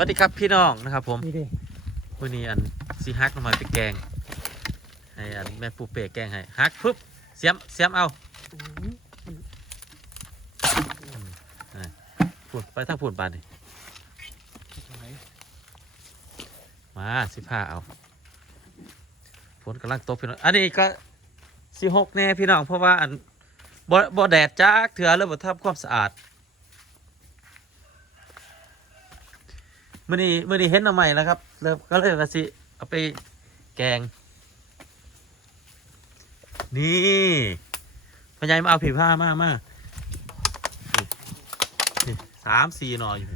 วัสดีครับพี่น้องนะครับ ผมนี่ดิวันนี้อันซีฮักน้ำมันไปแกงให้อันแม่ปูเป้แกงให้ฮักปุ๊บเสียมเสียมเอาอืมพูดไปทางพูดบานนี่เอาไว้มาสิผ้าเอาฝนกำลังตกพี่น้องอันนี้ก็สิหกแน่พี่น้องเพราะว่าอันบ่บ่แดดจ้าเถื่อแล้วบ่ทำความสะอาด มื่อนี้มื่อนี้เห็นเอาใหม่แล้วครับเริ่มก็เลยว่าสิเอาไปแกง นี่พยายมาเอาผีผ้ามามานี่นี่สามสี่หน่ออยู่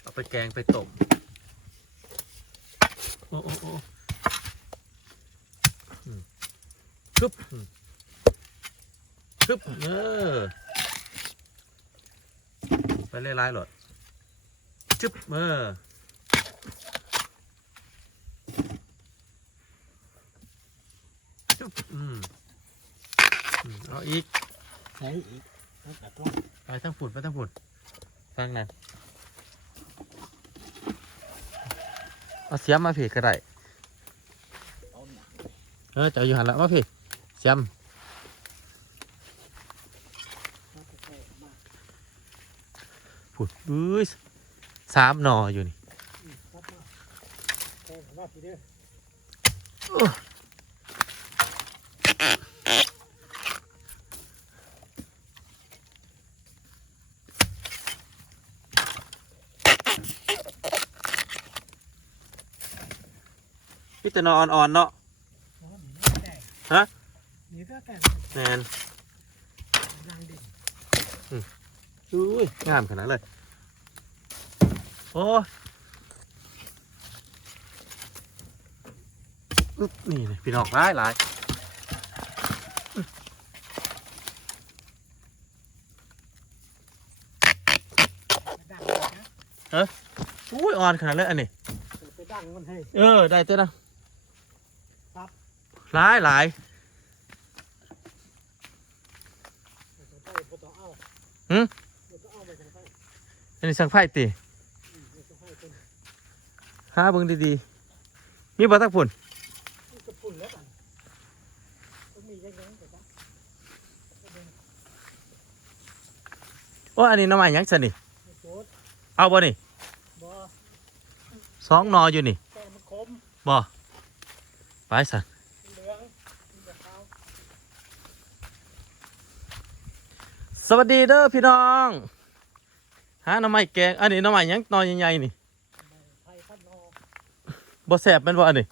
เอาไปแกงไปต้มโอ้โอ้โอ้ฮึบอืมคึบเออไปเล่ร้ายๆหลด จึ๊บเออจึ๊บอืมอืมเอาอีกใส่อีกแล้วก็ต้องไปทั้งฝุ่นไปทั้งฝุ่นฟังนั่นเอาเสียมมาผีก็ได้เอาหนักเออจะเอาอยู่หันละมาผีเสียมแล้วก็ใส่มาฝุ่นอุ้ย สามหนออยู่นี่อืมครับมาใส่มาทีเดียวพี่แต่หนออ่อนๆเนาะอ๋อนี่ก็แต่ฮะนี่ก็แต่แมนนางดิ่งอุ้ยงามขนาดเลย โอ้ยอึ๊บนี่เลยพี่น้องหลายหลายไปดังมันนะอุ้ยอ่อนขนาดเลยอันนี้ไปดังมันให้เออ ได้เต้นะครับหลายหลายไปไปต้องเอาหืมไปต้องเอาไปทางใต้อันนี้สังไพ่ตี อืมไปต้องให้เป็น หาเบิ่งดีๆมีบ่ทักพุ่นมันกระปุ่นแล้วกันต้องมียังไงแต่ว่าโอ้อันนี้หน้ำมันยังสนิโจดเอาบ่นี่บ่สองหนออยู่นี่แต่มันคมบ่ไปสันเหลืองมันจะขาวสวัสดีเด้อพี่น้องหาหน้ำไม้แกงอันนี้หน้ำไม้ยังหนอใหญ่ๆนี่ไทยพันนอ บ่แสบแม่นบ่อันนี้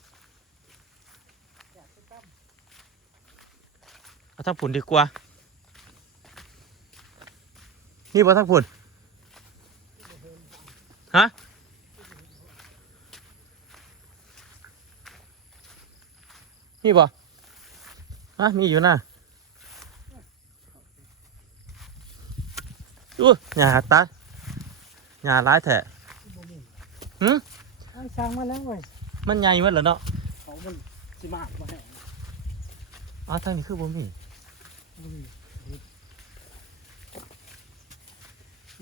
เอาทักพุ่นดีกว่า นี่บ่ทักพุ่นฮะนี่บ่ฮะมีอยู่นะอู้หญ้าตาหญ้าร้ายแท้บ่มีหึเอาช้างมาแล้วเว้ย มันใหญ่เว้ยเหรอเนาะเขามันสิมากมาแห้งอ๋อทางนี้คือบ่มีบ่มี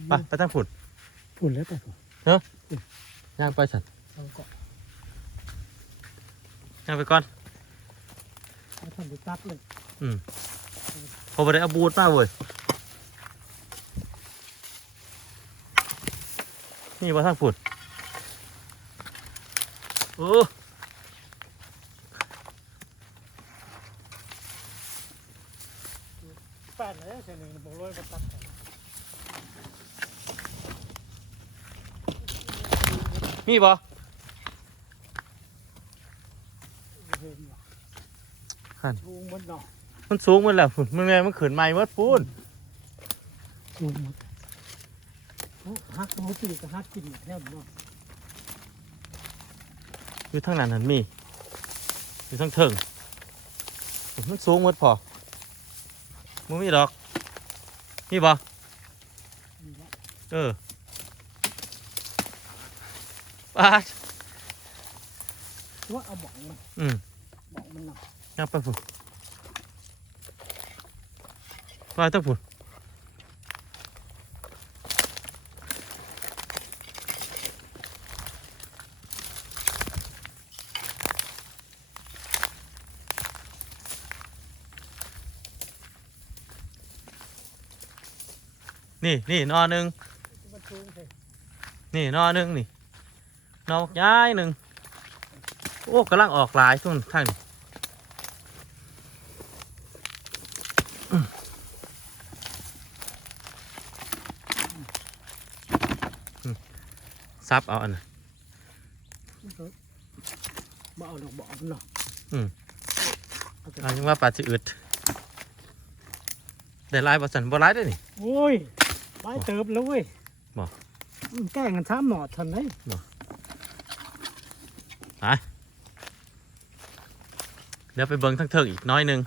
ไปไปทางพุ่นพุ่นแล้วแต่ผมย่างไปสันเอาก่อนย่างไปก่อนเอาทำไปตัดเลยพอไปได้เอาบูดมาเว้ยนี่ว่าทางฝุ่น โอ้แปดเลยเสียหนึ่งบอกเลยมาตัดก่อนมีบ่เห็นว่ะขันชูงมันเนาะมันสูงมันแหละฝุ่นมันไงมันขืนไม้วัดปูนชูงมันโอ้ฮักเขาตีกับฮักกินแทบเนาะ อยู่ทางนั้นหันมี อยู่ทางเถิงมันสูงหมดพอมันมีดอก มีบ่นี่ละเออป้าดว่าเอาบอกมันอืมบอกมันเนาะย่างไปฝุ่นไปตั้งฝุ่น นี่นี่นอหนึ่งนี่นอหนึ่งนี่นอกย้ายหนึ่งโอ้กำลังออกหลายทุ่นทานี้อืมอืมซับเอาอันนั้นมันก็บ่เอาดอกบ่เอาเนาะอืมเอาแต่ยังว่าปลาสิอึดได้ลายบ่สันบ่ลายได้อนี่โอ้ย ไปเติบแล้วเว้ยบ่มันแกล้งกันช้ำหมอดทันเลยเดี๋ยวไปเบิ่งทั้งเทิงอีกน้อยหนึง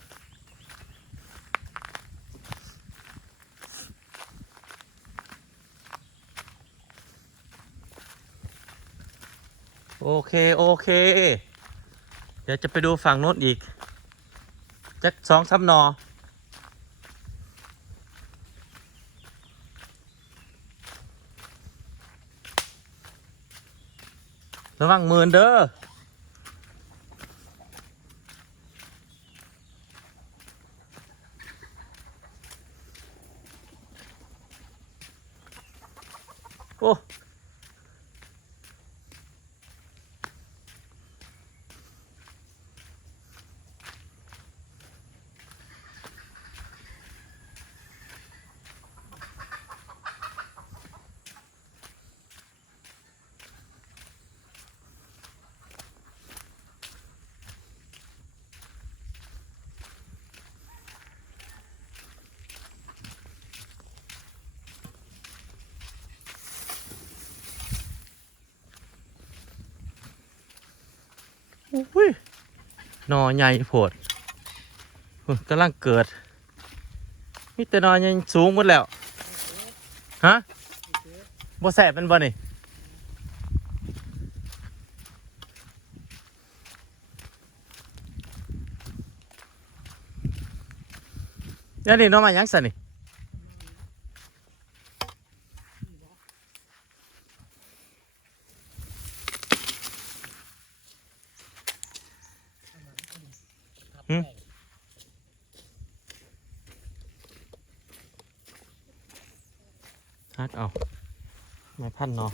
โอเคโอเค เดี๋ยวจะไปดูฝั่งโน้นอีกจักสองสามนอ ระวังมือนเด้อโอ้ อุ้ยนอใหญ่โพดกำลังเกิดมีแต่นอใหญ่สูงหมดแล้ว ฮะบ่แสบเป็นบ่นี่เดี๋ยวนี่น้องมายังสันนี่ ฮักเอาไม้พันเนาะ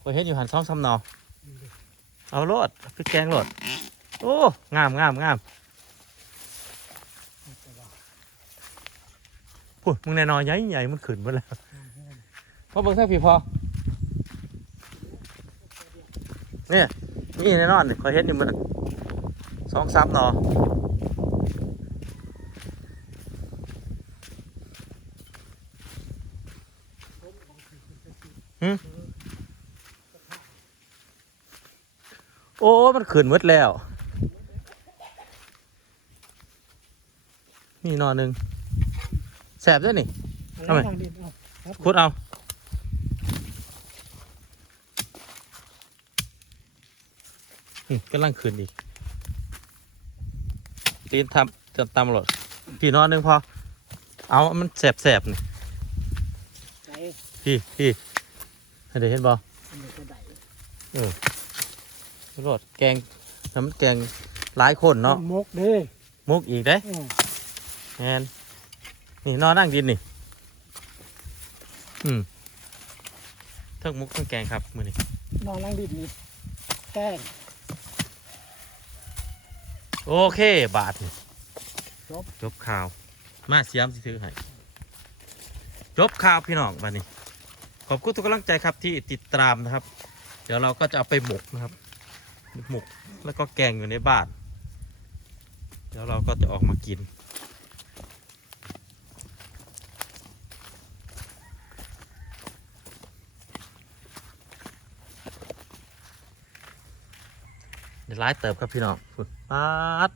ไปเห็นอยู่หันซ่องซ้ำเนาะเอาโลดพริกแกงโลด โอ้ งามงามงามพูดมึงแน่นอนใหญ่ใหญ่มันขึ้นมดแล้วพอเบิ่งแค่พี่พอ เนี่ยนี่แน่นอนนี่ขอยเห็นอยู่มันสองซ้ำเนาะโอ้ มันขืนหมดแล้ว นี่หนอนหนึ่งแสบด้วยนี่ทำไมทางดินเอา ครับคุดเอานี่กำลังขืนอีกตีนทำจนตำหลดพี่นอนหนึ่งพอ เอามันแสบแสบๆนี่ไหนพี่พี่ให้ได้เห็นบ่อันนี้ก็ได้รดแกงน้ำแกงหลายคนเนาะมกเด้มุกอีกเด้เออแมนนี่นอนนั่งดินนี่ อืมเทิงมุกเทิงแกงครับมือนี่นอนล่างดินนี่แกล้ง โอเค บาทนี่จบ จบข่าว มาเสียมสิถือให้จบข่าวพี่น้องวันนี้ ขอบคุณทุกกำลังใจครับที่ติดตามนะครับ เดี๋ยวเราก็จะเอาไปหมกนะครับ หมกแล้วก็แกงอยู่ในบ้าน เดี๋ยวเราก็จะออกมากิน เดี๋ยวไล่เติบครับพี่น้องฝุ่นปาด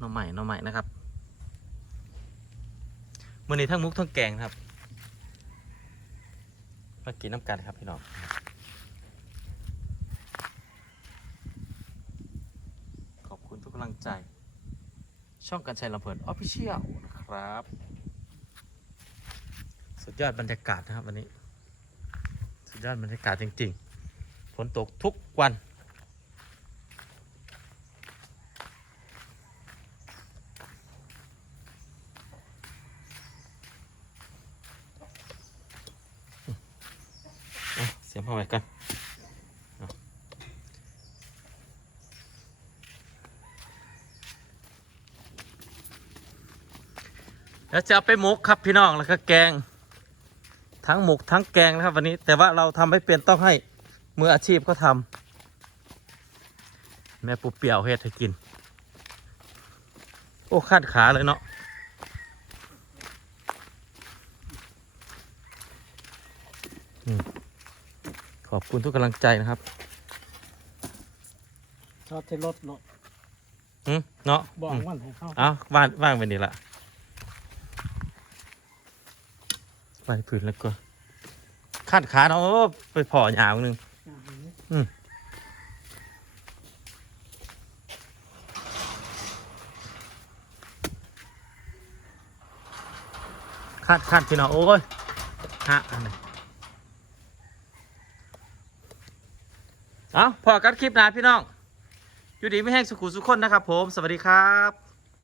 น้องใหม่น้องใหม่นะครับมื่อนี้ทั้งมุกทั้งแกงครับมากินน้ำกันครับพี่น้องขอบคุณทุกกำลังใจ ช่องกันชัยลำเพลินออฟฟิเชียลนะครับ สุดยอดบรรยากาศนะครับวันนี้ สุดยอดบรรยากาศจริงๆฝนตกทุกวัน สียบ เข้าไปกันแล้วจะเอาไปหมกครับพี่น้องแล้วก็แกง ทั้งหมกทั้งแกงนะครับวันนี้ แต่ว่าเราทำไม่เป็นต้องให้มืออาชีพเขาทำแม่ปูเปียวเฮ็ดให้กิน โอ้คาดขาเลยเนาะ ขอบคุณทุกกำลังใจนะครับชอบใช้รถเนาะอืมเนาะบอกอืมมันให้เข้าเอาว่างว่างไปนี่ละไปผืนแล้วก็คาดขาเนาะโอ้ไปผ่อหยาวนึงคาดคาดพี่น้องโอ้ยฮะอันนี้ เอาพอกันคลิปหนะพี่น้อง อยู่ดีไม่แห้งสุขุสุขคนนะครับผม สวัสดีครับ